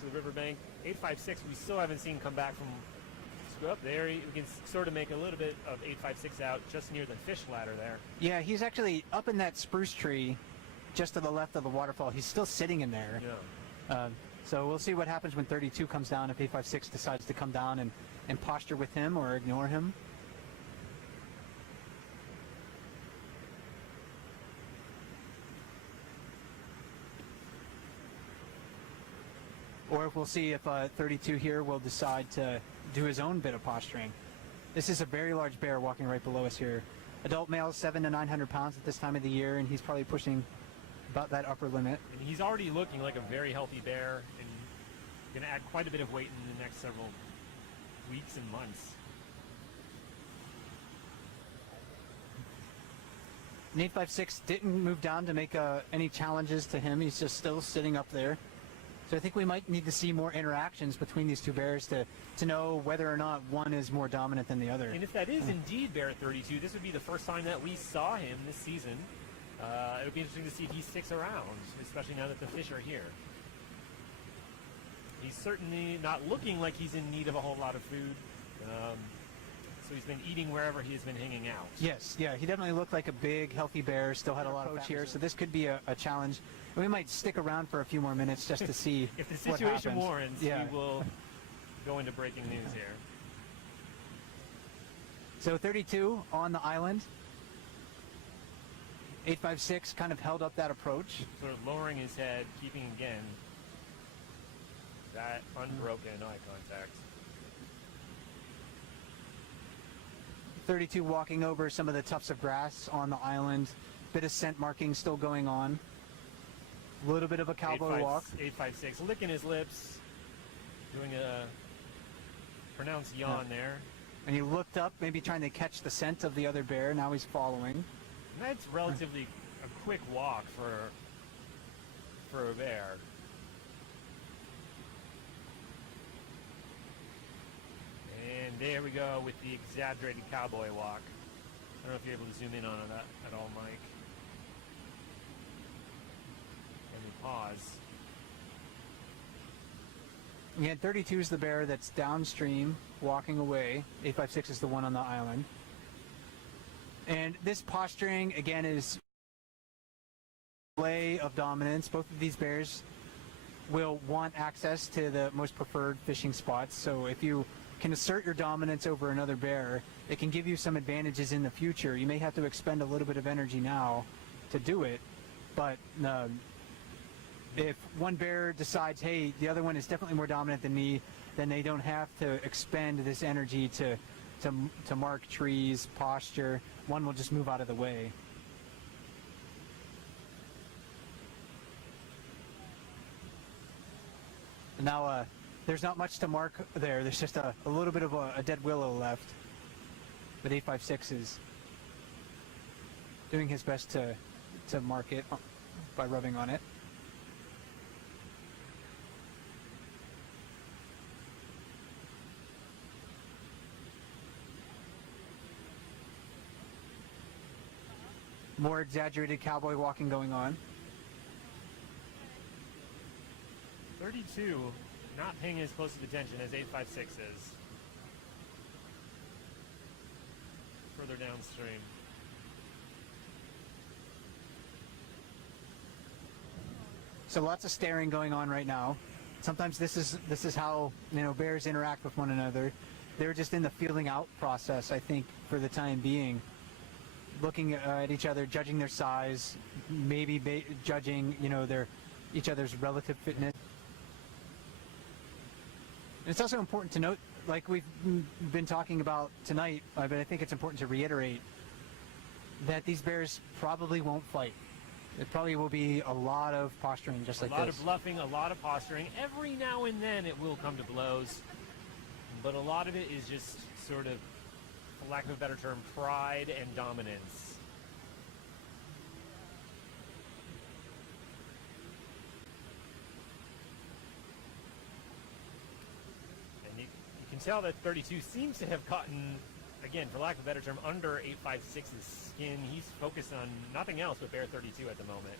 to the riverbank. 856 we still haven't seen come back from. Go up there. We can sort of make a little bit of 856 out just near the fish ladder there. Yeah, he's actually up in that spruce tree just to the left of the waterfall. He's still sitting in there. Yeah. So we'll see what happens when 32 comes down, if 856 decides to come down and posture with him or ignore him. Or if we'll see if 32 here will decide to do his own bit of posturing. This is a very large bear walking right below us here. Adult male, 700 to 900 pounds at this time of the year, and he's probably pushing about that upper limit. And he's already looking like a very healthy bear, and going to add quite a bit of weight in the next several weeks and months. And 856 didn't move down to make any challenges to him. He's just still sitting up there. So I think we might need to see more interactions between these two bears to know whether or not one is more dominant than the other. And if that is indeed bear 32, this would be the first time that we saw him this season. It would be interesting to see if he sticks around, especially now that the fish are here. He's certainly not looking like he's in need of a whole lot of food. So he's been eating wherever he has been hanging out. Yes, yeah, he definitely looked like a big, healthy bear, still had a lot of fat here, so this could be a challenge. We might stick around for a few more minutes just to see if the situation what warrants, we will go into breaking news here. So 32 on the island. 856 kind of held up that approach. Sort of lowering his head, keeping again that unbroken eye contact. 32 walking over some of the tufts of grass on the island. Bit of scent marking still going on. A little bit of a cowboy walk. 856 licking his lips, doing a pronounced yawn there. And he looked up, maybe trying to catch the scent of the other bear. Now he's following. And that's relatively a quick walk for a bear. And there we go with the exaggerated cowboy walk. I don't know if you're able to zoom in on that at all, Mike. And we pause. Again, 32 is the bear that's downstream, walking away. 856 is the one on the island. And this posturing, again, is display of dominance. Both of these bears will want access to the most preferred fishing spots. So if you can assert your dominance over another bear, it can give you some advantages in the future. You may have to expend a little bit of energy now to do it, but if one bear decides, hey, the other one is definitely more dominant than me, then they don't have to expend this energy to mark trees, posture. One will just move out of the way. And now there's not much to mark there. There's just a little bit of a dead willow left. But 856 is doing his best to mark it by rubbing on it. More exaggerated cowboy walking going on. 32 not paying as close of attention as 856 is. Further downstream. So lots of staring going on right now. Sometimes this is how, you know, bears interact with one another. They're just in the feeling out process, I think, for the time being. Looking at each other, judging their size, maybe judging, you know, each other's relative fitness. And it's also important to note, like we've been talking about tonight, but I think it's important to reiterate that these bears probably won't fight. It probably will be a lot of posturing, just like this. A lot of bluffing, a lot of posturing. Every now and then it will come to blows, but a lot of it is just sort of, for lack of a better term, pride and dominance. And you can tell that 32 seems to have gotten, again, for lack of a better term, under 856's skin. He's focused on nothing else but bear 32 at the moment.